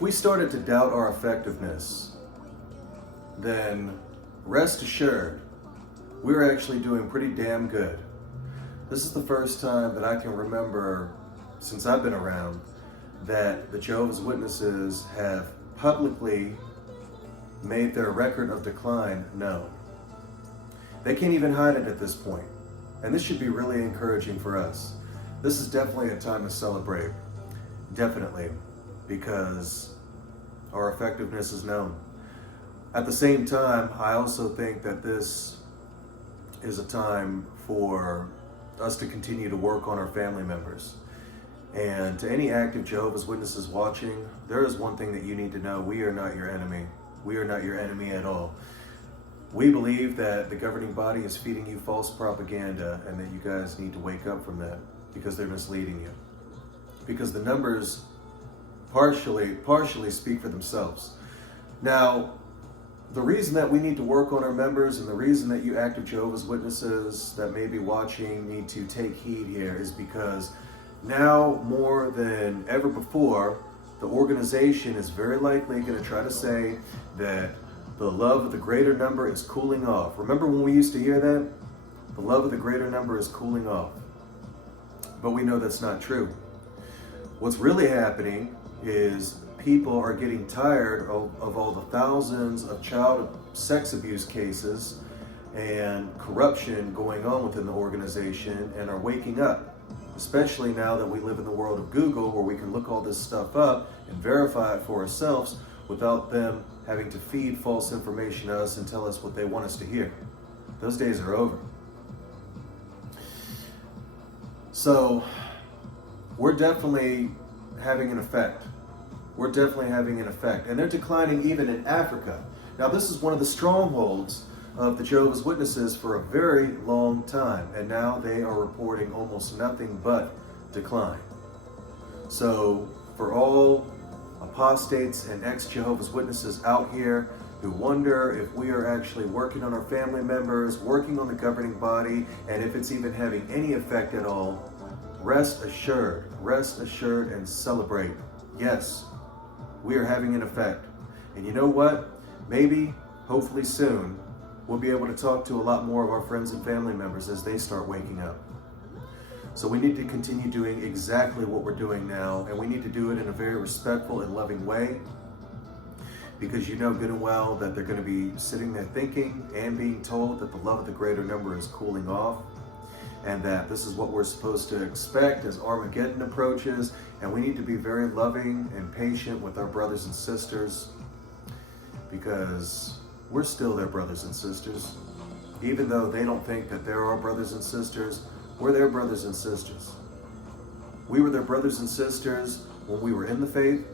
If we started to doubt our effectiveness, then rest assured, we're actually doing pretty damn good. This is the first time that I can remember, since I've been around, that the Jehovah's Witnesses have publicly made their record of decline known. They can't even hide it at this point. And this should be really encouraging for us. This is definitely a time to celebrate. Definitely. Because our effectiveness is known. At the same time, I also think that this is a time for us to continue to work on our family members. And to any active Jehovah's Witnesses watching, there is one thing that you need to know. We are not your enemy. We are not your enemy at all. We believe that the governing body is feeding you false propaganda and that you guys need to wake up from that because they're misleading you. Because the numbers partially speak for themselves. Now, the reason that we need to work on our members and the reason that you active Jehovah's Witnesses that may be watching need to take heed here is because now more than ever before, the organization is very likely going to try to say that the love of the greater number is cooling off. Remember when we used to hear that? The love of the greater number is cooling off. But we know that's not true. What's really happening is people are getting tired of all the thousands of child sex abuse cases and corruption going on within the organization and are waking up. Especially now that we live in the world of Google, where we can look all this stuff up and verify it for ourselves without them having to feed false information to us and tell us what they want us to hear. Those days are over. So we're definitely having an effect. We're definitely having an effect. And they're declining even in Africa. Now, this is one of the strongholds of the Jehovah's Witnesses for a very long time. And now they are reporting almost nothing but decline. So for all apostates and ex-Jehovah's Witnesses out here who wonder if we are actually working on our family members, working on the governing body, and if it's even having any effect at all, rest assured and celebrate. Yes, we are having an effect. And you know what? Maybe, hopefully soon, we'll be able to talk to a lot more of our friends and family members as they start waking up. So we need to continue doing exactly what we're doing now, and we need to do it in a very respectful and loving way, because you know good and well that they're going to be sitting there thinking and being told that the love of the greater number is cooling off, and that this is what we're supposed to expect as Armageddon approaches, and we need to be very loving and patient with our brothers and sisters, because we're still their brothers and sisters. Even though they don't think that they're our brothers and sisters, we're their brothers and sisters. We were their brothers and sisters when we were in the faith,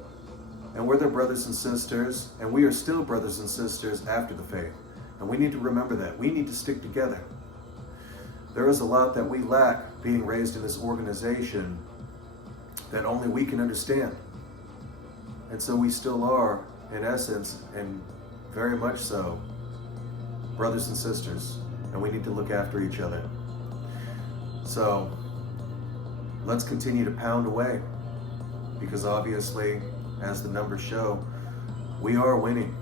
and we're their brothers and sisters, and we are still brothers and sisters after the faith. And we need to remember that. We need to stick together. There is a lot that we lack being raised in this organization that only we can understand. And so we still are, in essence, and very much so, brothers and sisters, and we need to look after each other. So let's continue to pound away, because obviously, as the numbers show, we are winning.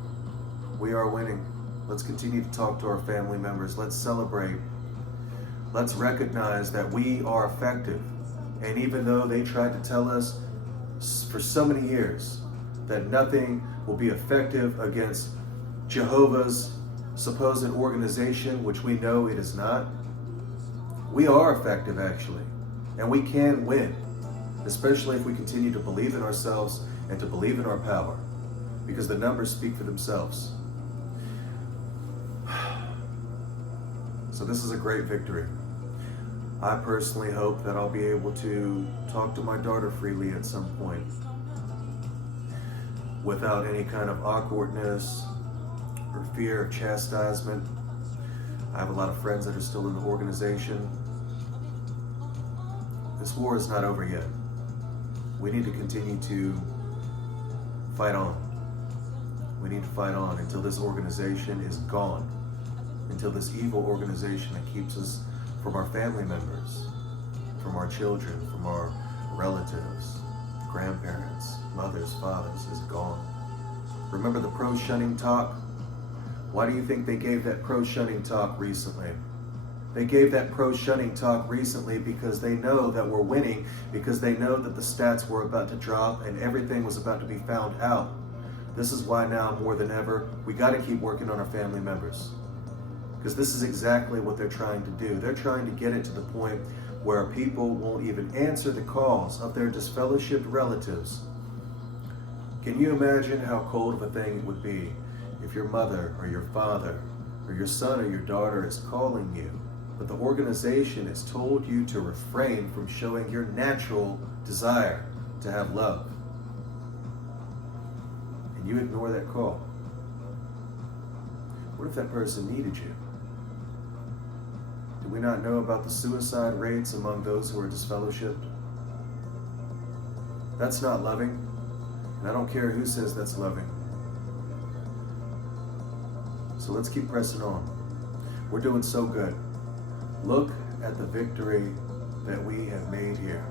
We are winning. Let's continue to talk to our family members. Let's celebrate. Let's recognize that we are effective. And even though they tried to tell us for so many years that nothing will be effective against Jehovah's supposed organization, which we know it is not, we are effective actually, and we can win, especially if we continue to believe in ourselves and to believe in our power, because the numbers speak for themselves. So this is a great victory. I personally hope that I'll be able to talk to my daughter freely at some point, without any kind of awkwardness or fear of chastisement. I have a lot of friends that are still in the organization. This war is not over yet. We need to continue to fight on. We need to fight on until this organization is gone. Until this evil organization that keeps us from our family members, from our children, from our relatives, grandparents, mothers, fathers is gone. Remember the pro-shunning talk? Why do you think they gave that pro-shunning talk recently? They gave that pro-shunning talk recently because they know that we're winning, because they know that the stats were about to drop and everything was about to be found out. This is why now more than ever, we got to keep working on our family members. Because this is exactly what they're trying to do. They're trying to get it to the point where people won't even answer the calls of their disfellowshipped relatives. Can you imagine how cold of a thing it would be if your mother or your father or your son or your daughter is calling you, but the organization has told you to refrain from showing your natural desire to have love, and you ignore that call? What if that person needed you? Do we not know about the suicide rates among those who are disfellowshipped? That's not loving, and I don't care who says that's loving. So let's keep pressing on. We're doing so good. Look at the victory that we have made here.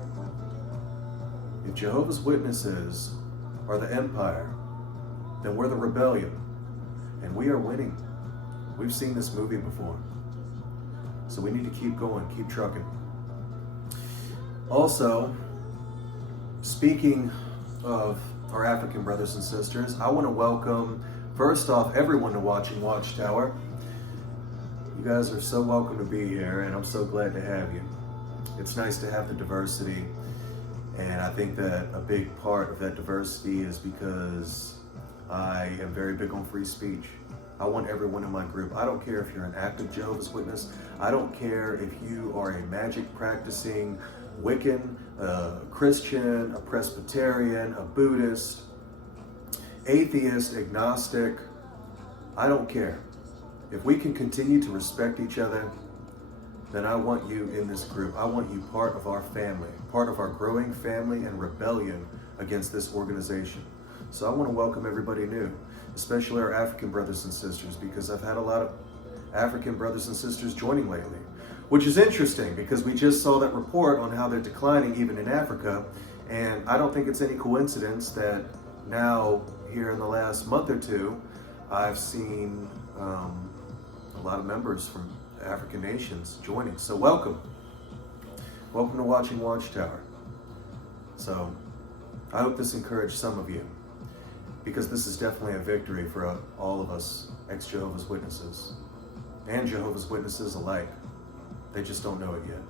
If Jehovah's Witnesses are the empire, then we're the rebellion, and we are winning. We've seen this movie before. So we need to keep going, keep trucking. Also, speaking of our African brothers and sisters, I want to welcome, first off, everyone to Watching Watchtower. You guys are so welcome to be here, and I'm so glad to have you. It's nice to have the diversity, and I think that a big part of that diversity is because I am very big on free speech. I want everyone in my group. I don't care if you're an active Jehovah's Witness. I don't care if you are a magic practicing Wiccan, a Christian, a Presbyterian, a Buddhist, atheist, agnostic. I don't care. If we can continue to respect each other, then I want you in this group. I want you part of our family, part of our growing family and rebellion against this organization. So I want to welcome everybody new, especially our African brothers and sisters, because I've had a lot of African brothers and sisters joining lately, which is interesting because we just saw that report on how they're declining even in Africa. And I don't think it's any coincidence that now here in the last month or two, I've seen a lot of members from African nations joining. So welcome. Welcome to Watching Watchtower. So I hope this encouraged some of you, because this is definitely a victory for all of us ex-Jehovah's Witnesses and Jehovah's Witnesses alike. They just don't know it yet.